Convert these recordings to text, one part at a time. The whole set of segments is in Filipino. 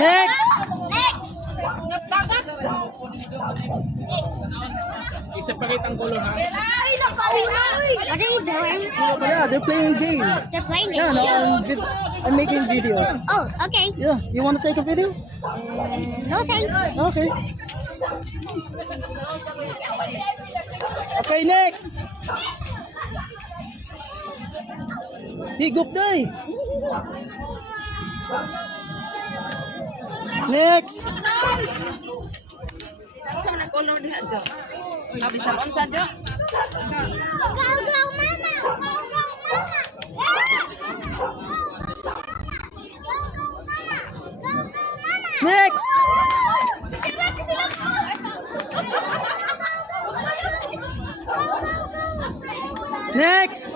Next! I-separate ang color ha. What are you doing? Yeah, they're playing game. They're playing Yeah, it. no, I'm making video. Oh, okay. Yeah, you want to take a video? No thanks. Okay. Okay, next. Higup day. Next. Sa man ang color diha jo. Abi sa unsa jo? Go, go, mama! Go, go, mama! Next. Next.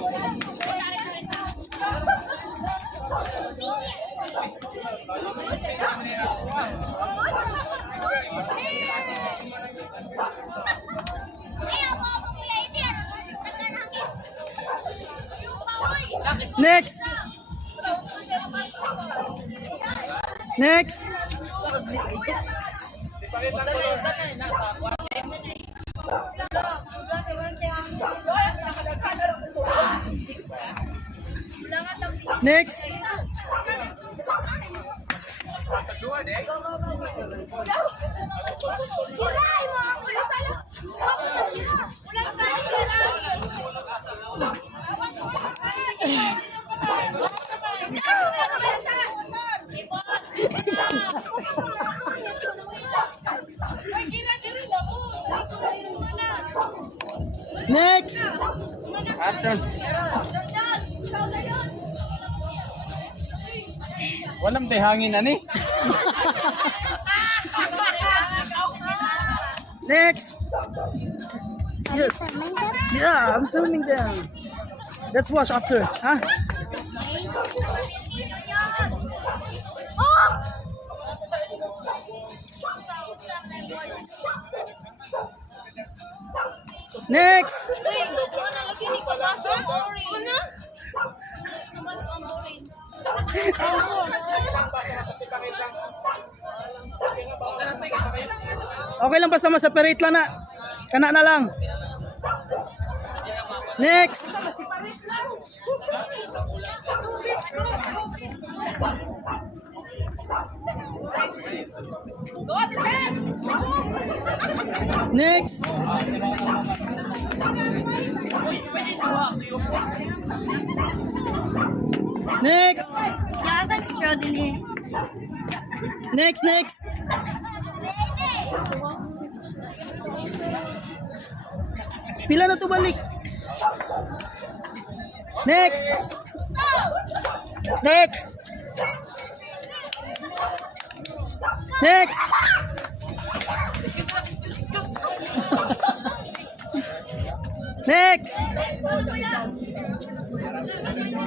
Next. Next. Next. Next. Action. Walang hangin ani. Next. Yes. Yeah, I'm filming them. Let's watch after. Huh? Next. Okay lang basta ma-separate lang na. Kana na lang. Next. Next. Next. Yeah, like straw din eh. Next, next. Pila na to balik. Next. Next. Next. Next.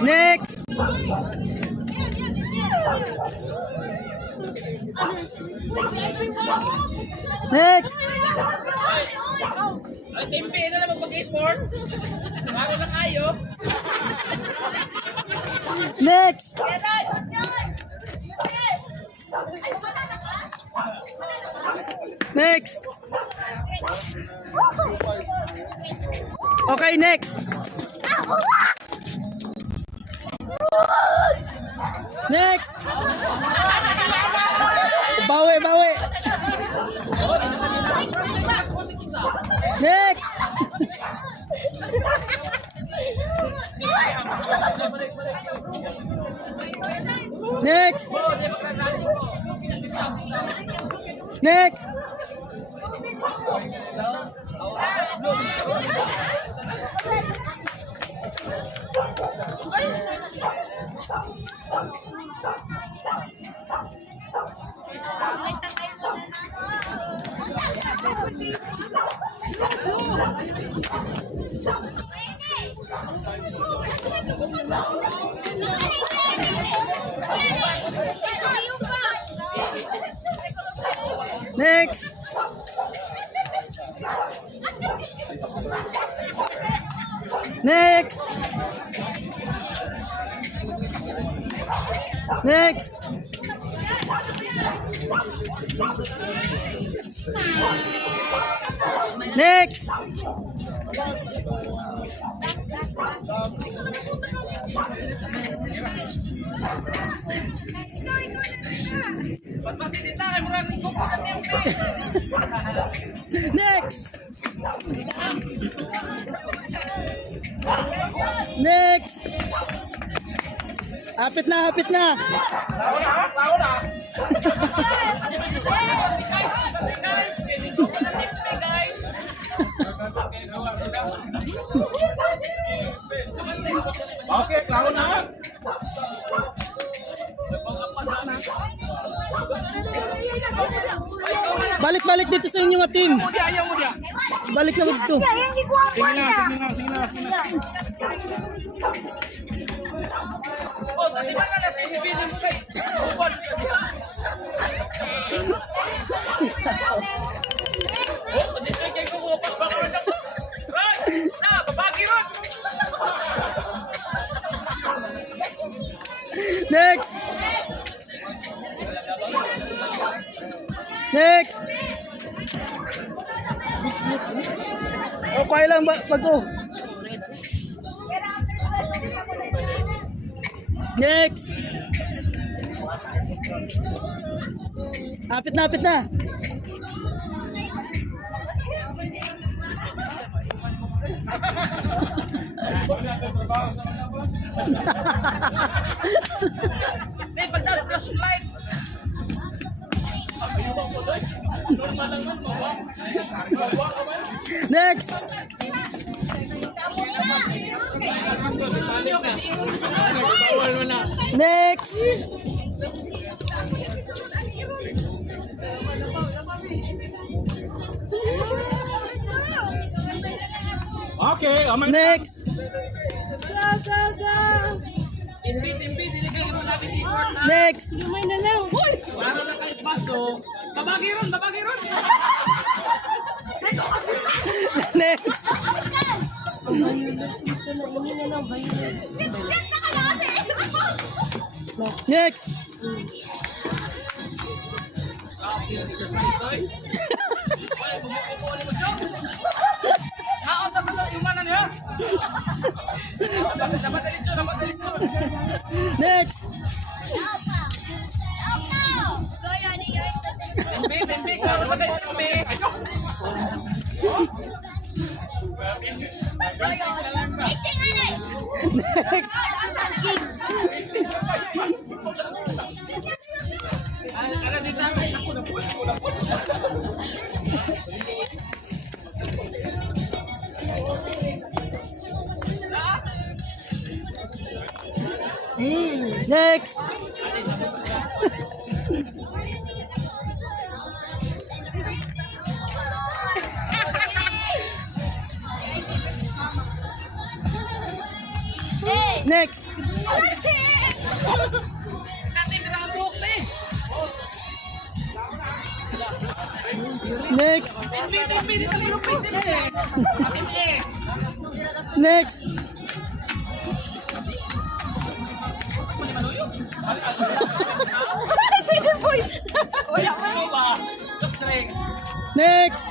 Next. Next. Ay tempe na naman pag-import. Bago na kayo. Next. Next. Okay, next. Next. Bawi, bawi. Next. Next. Next. Next. Next. Next. Next. Next. Next. Hapit na, hapit na. Okay, klaro na. Balik-balik dito sa inyong team. Ayaw mo diya. Balik na dito. Sige na, sige na, sige na, sige na. Oh, kasi ba na natin bibili mo kay Ubod ka diha? Oh, hindi siya kayo kumupat ba ka na? Ron! Na, babagi ron! Next. Next. Okay lang ba bago? Next. Hapit na, hapit na. May pagdalo flashlight! Normal lang man, mawa. Next. Bawal mo na. Next. Okay, aman. Next. Timbi, dili kayo mo namin i-court na. Next. Para na kayo baso. Babagi ron, babagi ron! Next. Next. Naon na sa yung mana niya. Dapat dalitso, dapat dalitso. Next. Timbi, klaro sa kayo, timbi. Ayok! Next. Next. Next. Natin rambok eh. Next. Timbi, dito mo lupit din eh. Timbi. Next. Wala mo ba? Soft drink. Next.